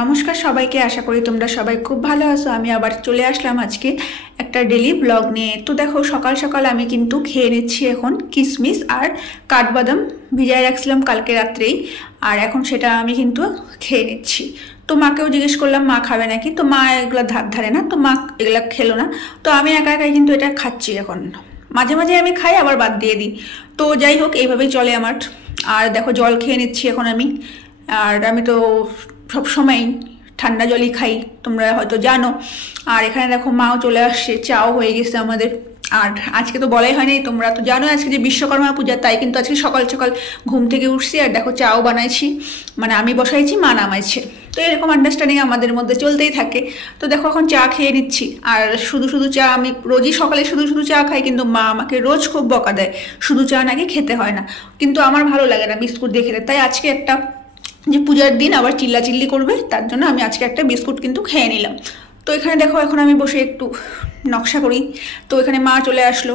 নমস্কার সবাইকে, আশা করি তোমরা সবাই খুব ভালো আছো। আমি আবার চলে আসলাম আজকে একটা ডেলি ব্লগ নিয়ে। তো দেখো, সকাল সকাল আমি কিন্তু খেয়ে নিচ্ছি এখন কিশমিশ আর কাঠবাদাম ভিজায় রাখছিলাম কালকে রাত্রেই, আর এখন সেটা আমি কিন্তু খেয়ে নিচ্ছি। তো মাকেও জিজ্ঞেস করলাম মা খাবে নাকি, তো মা এগুলো ধার ধারে না, তো মা এগুলো খেলো না। তো আমি একা একাই কিন্তু এটা খাচ্ছি এখন। মাঝে মাঝে আমি খাই, আবার বাদ দিয়ে দিই। তো যাই হোক, এইভাবেই চলে আমার। আর দেখো, জল খেয়ে নিচ্ছি এখন আমি। আর আমি তো সবসময় ঠান্ডা জলই খাই, তোমরা হয়তো জানো। আর এখানে দেখো, মাও চলে আসছে, চাও হয়ে গেছে আমাদের। আর আজকে তো বলাই হয়নি, তোমরা তো জানো আজকে যে বিশ্বকর্মা পূজা, তাই কিন্তু আজকে সকাল সকাল ঘুম থেকে উঠছি। আর দেখো, চাও বানাইছি, মানে আমি বসাইছি, মা নামাইছে। তো এরকম আন্ডারস্ট্যান্ডিং আমাদের মধ্যে চলতেই থাকে। তো দেখো, এখন চা খেয়ে নিচ্ছি। আর শুধু শুধু চা, আমি রোজই সকালে শুধু শুধু চা খাই, কিন্তু মা আমাকে রোজ খুব বকা দেয়, শুধু চা নাকি খেতে হয় না। কিন্তু আমার ভালো লাগে না বিস্কুট দিয়ে খেতে, তাই আজকে একটা, যে পূজার দিন আবার চিল্লাচিল্লি করবে, তার জন্য আমি আজকে একটা বিস্কুট কিন্তু খেয়ে নিলাম। তো এখানে দেখো, এখন আমি বসে একটু নকশা করি। তো এখানে মা চলে আসলো,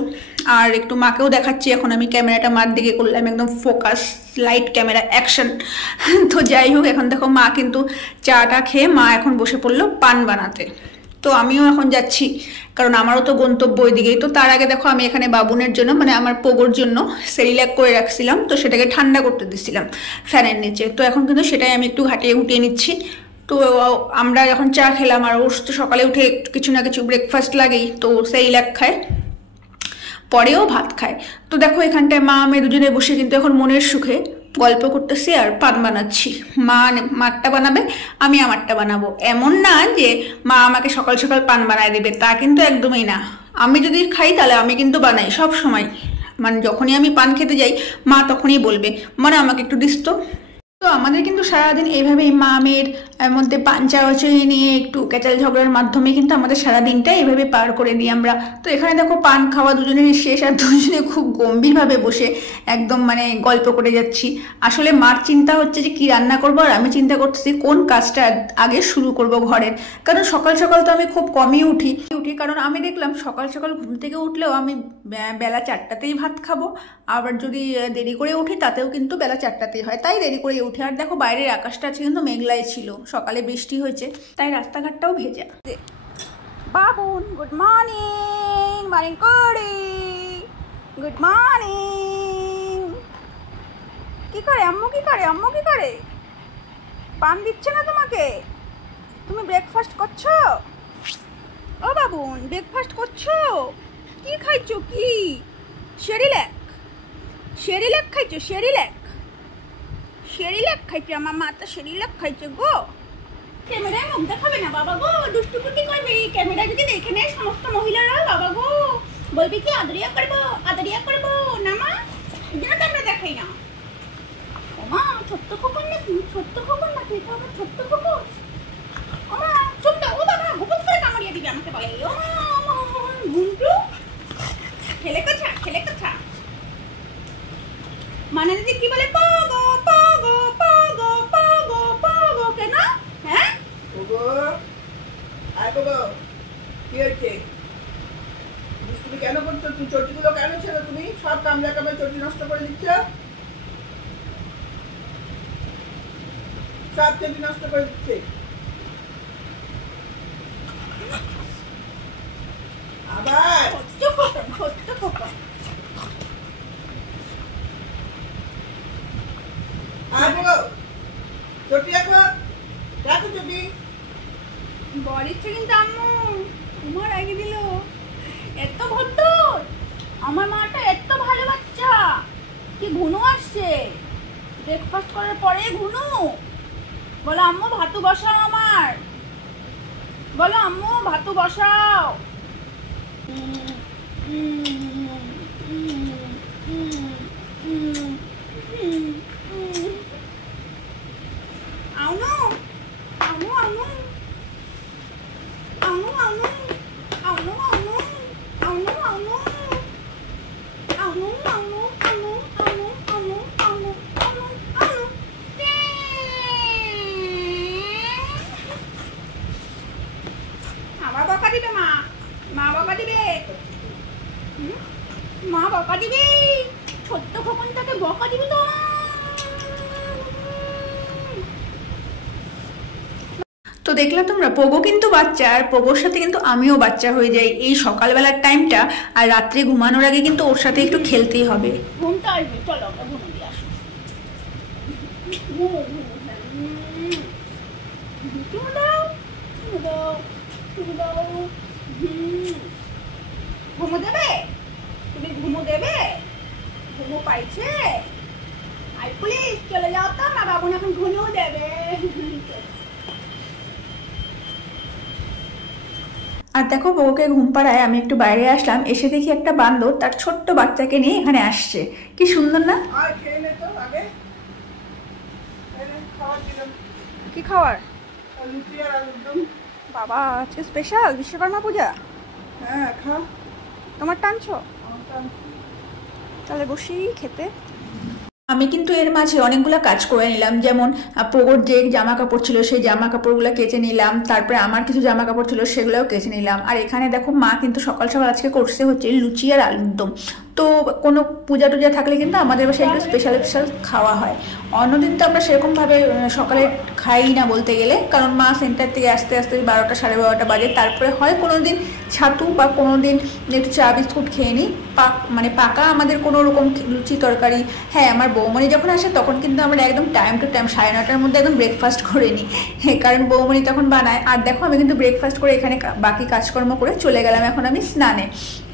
আর একটু মাকেও দেখাচ্ছি। এখন আমি ক্যামেরাটা মার দিকে করলাম, একদম ফোকাস, লাইট, ক্যামেরা, অ্যাকশন। তো যাই হোক, এখন দেখো মা কিন্তু চাটা খেয়ে মা এখন বসে পড়লো পান বানাতে। তো আমিও এখন যাচ্ছি, কারণ আমারও তো গন্তব্য ওইদিকেই। তো তার আগে দেখো, আমি এখানে বাবুনের জন্য, মানে আমার পোগোর জন্য সেরিল্যাক করে রাখছিলাম, তো সেটাকে ঠান্ডা করতে দিচ্ছিলাম ফ্যানের নিচে। তো এখন কিন্তু সেটাই আমি একটু ঘাটিয়ে উঠিয়ে নিচ্ছি। তো আমরা যখন চা খেলাম, আর ওর তো সকালে উঠে কিছু না কিছু ব্রেকফাস্ট লাগেই, তো সেরিল্যাক খায়, পরেও ভাত খায়। তো দেখো, এখানটায় মা আমি দুজনে বসে কিন্তু এখন মনের সুখে গল্প করতেছি আর পান বানাচ্ছি। মা মারটা বানাবে, আমি আমারটা বানাবো। এমন না যে মা আমাকে সকাল সকাল পান বানায় দেবে, তা কিন্তু একদমই না। আমি যদি খাই তাহলে আমি কিন্তু বানাই সব সময়। মানে যখনই আমি পান খেতে যাই, মা তখনই বলবে, মানে আমাকে একটু দিস তো। তো আমাদের কিন্তু সারাদিন এইভাবেই মা মেয়ের মধ্যে পাঞ্চারচরি নিয়ে একটু ক্যাচাল ঝগড়ার মাধ্যমে কিন্তু আমাদের সারাদিনটা এইভাবে পার করে দিই আমরা। তো এখানে দেখো, পান খাওয়া দুজনেরই শেষ, আর দুজনে খুব গম্ভীরভাবে বসে একদম মানে গল্প করে যাচ্ছি। আসলে মার চিন্তা হচ্ছে যে কি রান্না করবো, আর আমি চিন্তা করতেছি কোন কাজটা আগে শুরু করব ঘরের। কারণ সকাল সকাল তো আমি খুব কমই উঠি, কারণ আমি দেখলাম সকাল সকাল ঘুম থেকে উঠলেও আমি বেলা 4টাতেই ভাত খাবো। আবার যদি দেরি করে উঠি, তাতেও কিন্তু বেলা 4টাতেই হয়, তাই দেরি করে উঠি। আর দেখো, বাইরের আকাশটা আছে কিন্তু মেঘলাই ছিল, সকালে বৃষ্টি হয়েছে, তাই রাস্তাঘাটটাও ভেজা। বাবুন, গুড মর্নিং, মর্নিং করি, গুড মর্নিং। কি করে আম্মু, কি করে আম্মু, কি করে? পান দিচ্ছে না তোমাকে? তুমি ব্রেকফাস্ট করছো? ও বাবুন, ব্রেকফাস্ট করছো? কি খাইছো? কি সেরিল্যাক? সেরিল্যাক খাইছো? সেরিল্যাক, সেরিল্যাক খাইছে আমার মা, তো সেরিল্যাক খাইছে গো। ক্যামেরায় মুখ দেখাবে না বাবা গো, দুষ্টুকুটি করবে। ক্যামেরা যদি দেখে নেয় সমস্ত মহিলারা, বাবা গো বলবি কি আদরিয়া করবো, আদরিয়া করবো না মা, এই জন্য ক্যামেরা দেখাই না। ও মা, ছোট্ট খোকন নাকি, ছোট্ট খোকন নাকি, এটা আমার ছোট্ট খোকন। ও মা ছোট্ট, ও বাবা গুপুত করে কামড়িয়ে দিবে আমাকে, বলে ও মা ঘুমটু খেলে কথা, খেলে কথা। মানে দিদি কি বলে, পাগো পাগো পাগো পাগো পাগো, কেন? হ্যাঁ ওগো, আয় বাবা, কি হয়েছে? তুমি কেন করছো? তুমি চটিগুলো কেন ছেড়ে, তুমি সব কামড়া কামড়ে চটি নষ্ট করে দিচ্ছ, সব চটি নষ্ট করে দিচ্ছে। আবার ছোট্ট খোকন, ছোট্ট খোকন। চটি রাখো, রাখো চটি। বল ইচ্ছে কিন্তু আম্মু, তোমার আগে দিল। এত ভদ্র আমার মাটা, এত ভালো বাচ্চা। কি ঘুনু আসছে ব্রেকফাস্ট করার পরে, ঘুনু। বলো আম্মু ভাতু বসাও আমার, বলো আম্মু ভাতু বসাও। আউনু, আউনু, আউনু, আউনু, আউনু, আউনু, আউনু, আউনু, আউনু, আউনু, আউনু, আউনু, আউনু, আউনু, আউনু, আউনু, আউনু। আবার বকা দিবে মা, মা বকা দিবে, মা বকা দিবে। ছোট্ট খোকনটাকে বকা দিবি তো। তো দেখলে তোমরা, পোগো কিন্তু বাচ্চা, আর পোগোর সাথে কিন্তু আমিও বাচ্চা হয়ে যাই এই সকালবেলার টাইমটা, আর রাত্রে ঘুমানোর আগে কিন্তু ওর সাথে একটু খেলতেই হবে। ঘুমটা আসবে, চলো আমরা ঘুমো দিয়ে আসো। ঘুমো দাও, ঘুমো দাও, ঘুমো দাও। ঘুমো দেবে? তুমি ঘুমো দেবে? ঘুমো পাইছে? আই প্লিজ চলে যাও তো, মা বাবু এখন ঘুমিয়েও দেবে। আর দেখো, বউকে ঘুম পাড়ায় আমি একটু বাইরে আসলাম, এসে দেখি একটা বান্দর তার ছোট্ট বাচ্চাকে নিয়ে এখানে আসছে। কি সুন্দর না? কি খাওয়ার? বাবা, আজকে স্পেশাল বিশ্বকর্মা পূজা। হ্যাঁ, খাও। তোমার টানছো? তাহলে বসি খেতে। আমি কিন্তু এর মাঝে অনেকগুলো কাজ করে নিলাম, যেমন পোগোর যে জামা কাপড় ছিল সেই জামা কাপড়গুলো কেচে নিলাম, তারপরে আমার কিছু জামা কাপড় ছিল সেগুলোও কেচে নিলাম। আর এখানে দেখো, মা কিন্তু সকাল সকাল আজকে করছে হচ্ছে লুচি আর আলুর দম। তো কোনো পূজা টুজা থাকলে কিন্তু আমাদের বাসায় একটু স্পেশাল স্পেশাল খাওয়া হয়। অন্যদিন তো আমরা সেরকমভাবে সকালে খাই না বলতে গেলে, কারণ মা সেন্টার থেকে আসতে আসতে 12টা সাড়ে 12টা বাজে। তারপরে হয় কোনো দিন ছাতু বা কোনো দিন একটু চা বিস্কুট খেয়ে নিই। মানে পাকা আমাদের কোনো রকম লুচি তরকারি। হ্যাঁ, আমার বৌমনি যখন আসে তখন কিন্তু আমরা একদম টাইম টু টাইম 9:30টার মধ্যে একদম ব্রেকফাস্ট করে নিই, কারণ বৌমনি তখন বানায়। আর দেখো, আমি কিন্তু ব্রেকফাস্ট করে এখানে বাকি কাজকর্ম করে চলে গেলাম এখন আমি স্নানে।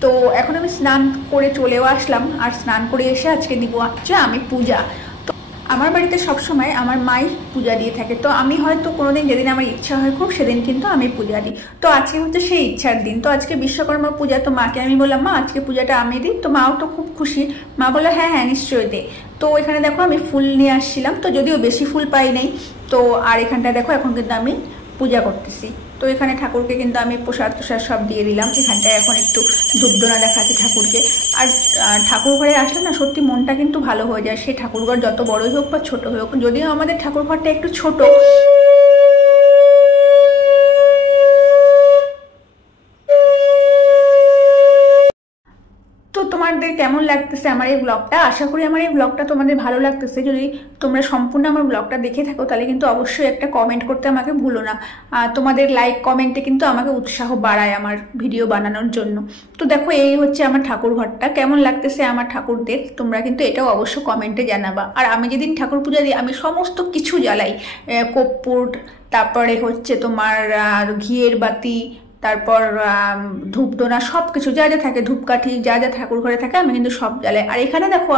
তো এখন আমি স্নান করে চলেও আসলাম, আর স্নান করে এসে আজকে দিব হচ্ছে আমি পূজা। তো আমার বাড়িতে সবসময় আমার মাই পূজা দিয়ে থাকে, তো আমি হয়তো কোনোদিন যেদিন আমার ইচ্ছা হয় খুব সেদিন কিন্তু আমি পূজা দিই। তো আজকে হচ্ছে সেই ইচ্ছার দিন। তো আজকে বিশ্বকর্মা পূজা, তো মাকে আমি বললাম, মা আজকে পূজাটা আমি দিই। তো মাও তো খুব খুশি, মা বললো হ্যাঁ হ্যাঁ নিশ্চয়ই দে। তো এখানে দেখো আমি ফুল নিয়ে আসছিলাম, তো যদিও বেশি ফুল পাই নাই। তো আর এখানটা দেখো এখন কিন্তু আমি পূজা করতেছি। তো এখানে ঠাকুরকে কিন্তু আমি প্রসাদ তোসাদ সব দিয়ে দিলাম। এখানটায় এখন একটু ধূপধুনা দেখাচ্ছি ঠাকুরকে। আর ঠাকুর ঘরে আসলে না সত্যি মনটা কিন্তু ভালো হয়ে যায়, সেই ঠাকুরঘর যত বড়ই হোক বা ছোট হোক। যদিও আমাদের ঠাকুর ঘরটা একটু ছোট। তোমাদের কেমন লাগতেছে আমার এই ব্লগটা? আশা করি আমার এই ব্লগটা তোমাদের ভালো লাগতেছে। যদি তোমরা সম্পূর্ণ আমার ব্লগটা দেখে থাকো তাহলে কিন্তু অবশ্যই একটা কমেন্ট করতে আমাকে ভুলো না। তোমাদের লাইক কমেন্টে কিন্তু আমাকে উৎসাহ বাড়ায় আমার ভিডিও বানানোর জন্য। তো দেখো, এই হচ্ছে আমার ঠাকুর ঘরটা। কেমন লাগতেছে আমার ঠাকুরদের তোমরা কিন্তু এটাও অবশ্য কমেন্টে জানাবা। আর আমি যেদিন ঠাকুর পূজা দিই আমি সমস্ত কিছু জ্বালাই, কর্পূর, তারপরে হচ্ছে তোমার ঘিয়ের বাতি, তারপর ধূপধুনা সব কিছু যা যা থাকে, ধূপকাঠি যা যা ঠাকুর ঘরে থাকে আমি কিন্তু সব জ্বালাই। আর এখানে দেখো,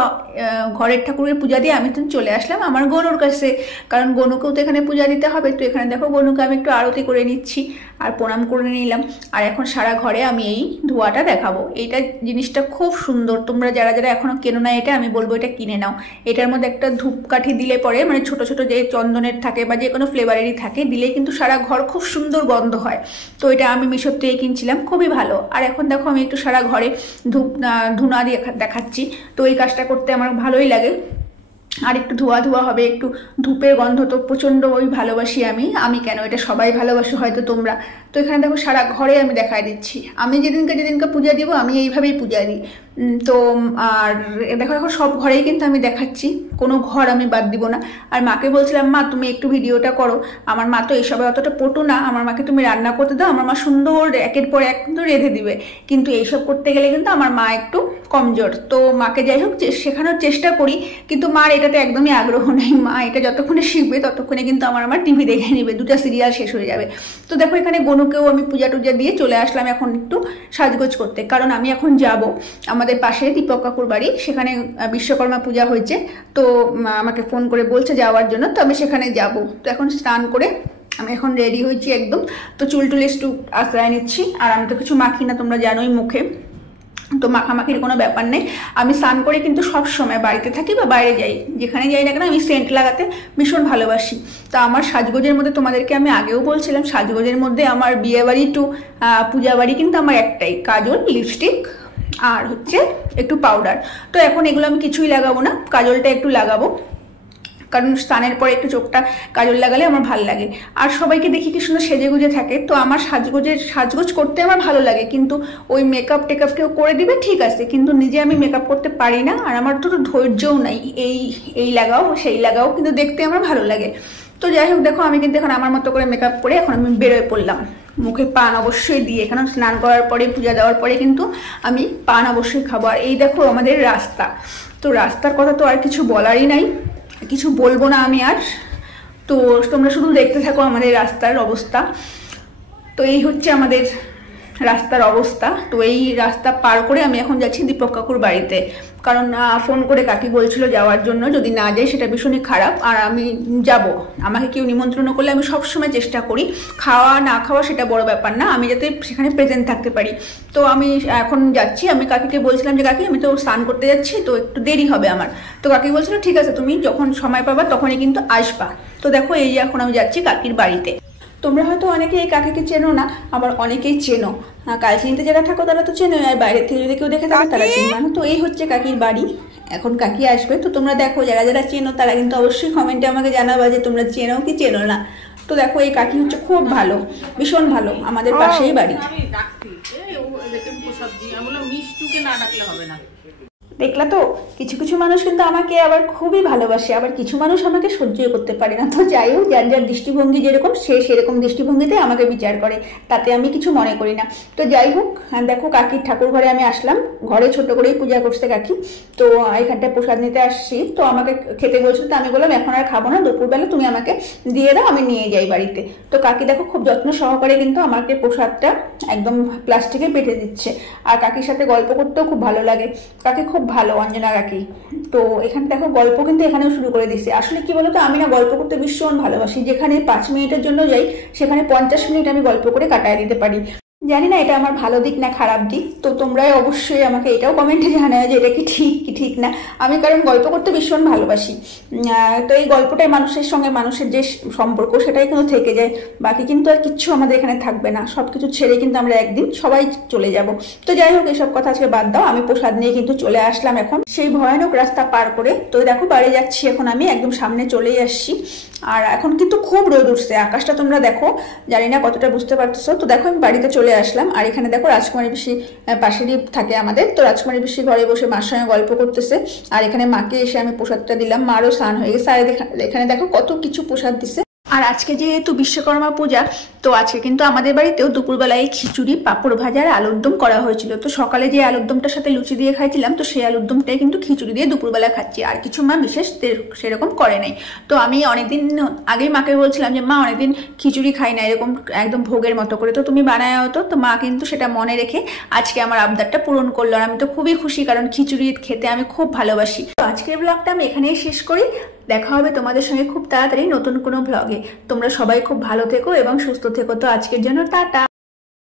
ঘরের ঠাকুরের পূজা দিয়ে আমি তো চলে আসলাম আমার গনুর কাছে, কারণ গনুকেও তো এখানে পূজা দিতে হবে। তো এখানে দেখো, গনুকে আমি একটু আরতি করে নিচ্ছি আর প্রণাম করে নিলাম। আর এখন সারা ঘরে আমি এই ধোঁয়াটা দেখাবো। এইটা জিনিসটা খুব সুন্দর, তোমরা যারা যারা এখনো কেনো না এটা আমি বলবো এটা কিনে নাও। এটার মধ্যে একটা ধূপকাঠি দিলে পরে, মানে ছোট ছোট যে চন্দনের থাকে বা যে কোনো ফ্লেভারেরই থাকে, দিলে কিন্তু সারা ঘর খুব সুন্দর গন্ধ হয়। তো এটা আমি মিশোর থেকে কিনছিলাম, খুবই ভালো। আর এখন দেখো আমি একটু সারা ঘরে ধুনা দিয়ে দেখাচ্ছি। তো এই কাজটা করতে আমার ভালোই লাগে। আর একটু ধোয়া ধোয়া হবে, একটু ধূপের গন্ধ তো প্রচণ্ড ভালোবাসি আমি কেন, এটা সবাই ভালোবাসো হয়তো তোমরা। তো এখানে দেখো সারা ঘরে আমি দেখাই দিচ্ছি। আমি যেদিনকে পূজা দিব আমি এইভাবেই পূজা দিই। তো আর দেখো এখন সব ঘরেই কিন্তু আমি দেখাচ্ছি, কোনো ঘর আমি বাদ দিব না। আর মাকে বলছিলাম, মা তুমি একটু ভিডিওটা করো। আমার মা তো এসবে অতটা পটু না, আমার মাকে তুমি রান্না করতে দাও, আমার মা সুন্দর একের পর এক কিন্তু রেঁধে দিবে। কিন্তু এইসব করতে গেলে কিন্তু আমার মা একটু কমজোর। তো মাকে যাই হোক শেখানোর চেষ্টা করি, কিন্তু মার এটাতে একদমই আগ্রহ নেই। মা এটা যতক্ষণে শিখবে ততক্ষণে কিন্তু আমার টিভি দেখে নেবে, 2টা সিরিয়াল শেষ হয়ে যাবে। তো দেখো এখানে গনুকেও আমি পূজা টুজা দিয়ে চলে আসলাম এখন একটু সাজগোজ করতে, কারণ আমি এখন যাব আমাদের পাশে দীপক কাকুর বাড়ি, সেখানে বিশ্বকর্মা পূজা হয়েছে। তো আমাকে ফোন করে বলছে যাওয়ার জন্য, তো আমি সেখানে যাব। তো এখন স্নান করে আমি এখন রেডি হয়েছি একদম। তো চুল টুল একটু আশ্রয় নিচ্ছি। আর আমি তো কিছু মাখি না, তোমরা জানোই মুখে, তো মাখামাখির কোনো ব্যাপার নেই। আমি স্নান করে কিন্তু সব সময় বাড়িতে থাকি বা বাইরে যাই, যেখানে যাই না কেন আমি সেন্ট লাগাতে ভীষণ ভালোবাসি। তো আমার সাজগোজের মধ্যে তোমাদেরকে আমি আগেও বলছিলাম, সাজগোজের মধ্যে আমার বিয়ে বাড়ি টু পূজা বাড়ি কিন্তু আমার একটাই, কাজল, লিপস্টিক আর হচ্ছে একটু পাউডার। তো এখন এগুলো আমি কিছুই লাগাবো না, কাজলটা একটু লাগাবো, কারণ স্নানের পরে একটু চোখটা কাজল লাগালে আমার ভালো লাগে। আর সবাইকে দেখি কি সুন্দর সেজে গুজে থাকে, তো আমার সাজগোজ করতে আমার ভালো লাগে। কিন্তু ওই মেকআপ টেকআপ কেউ করে দিবে ঠিক আছে, কিন্তু নিজে আমি মেকআপ করতে পারি না। আর আমার তো ধৈর্যও নাই, এই লাগাও সেই লাগাও, কিন্তু দেখতে আমার ভালো লাগে। তো যাই হোক দেখো আমি কিন্তু এখন আমার মতো করে মেকআপ করে এখন আমি বেরোয় পড়লাম। মুখে পান অবশ্যই দিয়ে, এখানে স্নান করার পরে পূজা দেওয়ার পরে কিন্তু আমি পান অবশ্যই খাবো। আর এই দেখো আমাদের রাস্তা, তো রাস্তার কথা তো আর কিছু বলারই নাই, কিছু বলবো না আমি আর। তো তোমরা শুধু দেখতে থাকো আমাদের রাস্তার অবস্থা। তো এই হচ্ছে আমাদের রাস্তার অবস্থা। তো এই রাস্তা পার করে আমি এখন যাচ্ছি দীপক কাকুর বাড়িতে, কারণ ফোন করে কাকি বলছিল যাওয়ার জন্য, যদি না যাই সেটা ভীষণই খারাপ। আর আমি যাব, আমাকে কেউ নিমন্ত্রণ করলে আমি সবসময় চেষ্টা করি, খাওয়া না খাওয়া সেটা বড় ব্যাপার না, আমি যাতে সেখানে প্রেজেন্ট থাকতে পারি। তো আমি এখন যাচ্ছি, আমি কাকিকে বলছিলাম যে কাকি আমি তো স্নান করতে যাচ্ছি, তো একটু দেরি হবে আমার। তো কাকি বলছিল ঠিক আছে তুমি যখন সময় পাবা তখনই কিন্তু আসবা। তো দেখো এই যে এখন আমি যাচ্ছি কাকির বাড়িতে। তোমরা হয়তো অনেকেই এই কাকিকে চেনো না, আবার অনেকেই চেনো। কালচিনিতে যারা থাকো তারা তো চেনো, আর বাইরের থেকে যদি কেউ দেখে থাকে তারা চিনবা না। তো এই হচ্ছে কাকির বাড়ি, এখন কাকি আসবে। তো তোমরা দেখো যারা যারা চেনো তারা কিন্তু অবশ্যই কমেন্টে আমাকে জানাবা যে তোমরা চেনো কি চেনো না। তো দেখো এই কাকি হচ্ছে খুব ভালো, ভীষণ ভালো, আমাদের পাশেই বাড়ি। দেখলা তো, কিছু কিছু মানুষ কিন্তু আমাকে আবার খুবই ভালোবাসে, আবার কিছু মানুষ আমাকে সহ্যই করতে পারে না। তো যাই হোক, যার যার দৃষ্টিভঙ্গি যেরকম সে সেরকম দৃষ্টিভঙ্গিতে আমাকে বিচার করে, তাতে আমি কিছু মনে করি না। তো যাই হোক, দেখো কাকির ঠাকুর ঘরে আমি আসলাম, ঘরে ছোট করেই পূজা করছে কাকি। তো এখানটায় প্রসাদ নিতে আসছি, তো আমাকে খেতে বলছিল, তো আমি বললাম এখন আর খাবো না, দুপুরবেলা তুমি আমাকে দিয়ে দাও, আমি নিয়ে যাই বাড়িতে। তো কাকি দেখো খুব যত্ন সহকারে কিন্তু আমাকে প্রসাদটা একদম প্লাস্টিকে পেটে দিচ্ছে। আর কাকির সাথে গল্প করতেও খুব ভালো লাগে, কাকি খুব ভালো, অঞ্জনা কাকি। তো এখানে দেখো গল্প কিন্তু এখানেও শুরু করে দিচ্ছে। আসলে কি বলতো, আমি না গল্প করতে ভীষণ ভালোবাসি, যেখানে 5 মিনিটের জন্য যাই সেখানে 50 মিনিট আমি গল্প করে কাটায় দিতে পারি। জানি না এটা আমার ভালো দিক না খারাপ দিক, তো তোমরাই অবশ্যই আমাকে এটাও কমেন্টে জানাও যে এটা কি ঠিক কি ঠিক না। আমি কারণ গল্প করতে ভীষণ ভালোবাসি, তো এই গল্পটাই মানুষের সঙ্গে মানুষের যে সম্পর্ক সেটাই কিন্তু থেকে যায়, বাকি কিন্তু আর কিচ্ছু আমাদের এখানে থাকবে না, সব কিছু ছেড়ে কিন্তু আমরা একদিন সবাই চলে যাব। তো যাই হোক এসব কথা আজকে বাদ দাও, আমি প্রসাদ নিয়ে কিন্তু চলে আসলাম এখন সেই ভয়ানক রাস্তা পার করে। তো দেখো বাড়ি যাচ্ছি এখন, আমি একদম সামনে চলেই আসছি। আর এখন কিন্তু খুব রোদ উঠছে, আকাশটা তোমরা দেখো, জানি না কতটা বুঝতে পারতেছো। তো দেখো আমি বাড়িতে চলে আসলাম, আর এখানে দেখো রাজকুমারী পিসি পাশেরই থাকে আমাদের। তো রাজকুমারী পিসি ঘরে বসে মার সঙ্গে গল্প করতেছে, আর এখানে মাকে এসে আমি প্রসাদটা দিলাম, মারও স্নান হয়ে গেছে। আর এখানে দেখো কত কিছু প্রসাদ দিছে। আর আজকে যেহেতু বিশ্বকর্মা পূজা, তো আজকে কিন্তু আমাদের বাড়িতেও দুপুরবেলায় খিচুড়ি, পাঁপড় ভাজা আর আলুর দম করা হয়েছিল। তো সকালে যে আলুর দমটার সাথে লুচি দিয়ে খাইছিলাম, তো সেই আলুর দমটাই কিন্তু খিচুড়ি দিয়ে দুপুরবেলা খাচ্ছি, আর কিছু মা বিশেষ সেরকম করে নাই। তো আমি অনেকদিন আগেই মাকে বলছিলাম যে মা অনেকদিন খিচুড়ি খাই না এরকম একদম ভোগের মতো করে, তো তুমি বানায় হতো। তো মা কিন্তু সেটা মনে রেখে আজকে আমার আবদারটা পূরণ করলো, আর আমি তো খুবই খুশি, কারণ খিচুড়ি খেতে আমি খুব ভালোবাসি। তো আজকের ব্লগটা আমি এখানেই শেষ করি, দেখা হবে তোমাদের সঙ্গে খুব তাড়াতাড়ি নতুন কোনো ব্লগে। তোমরা সবাই খুব ভালো থেকো এবং সুস্থ থেকো। তো আজকের জন্য টাটা।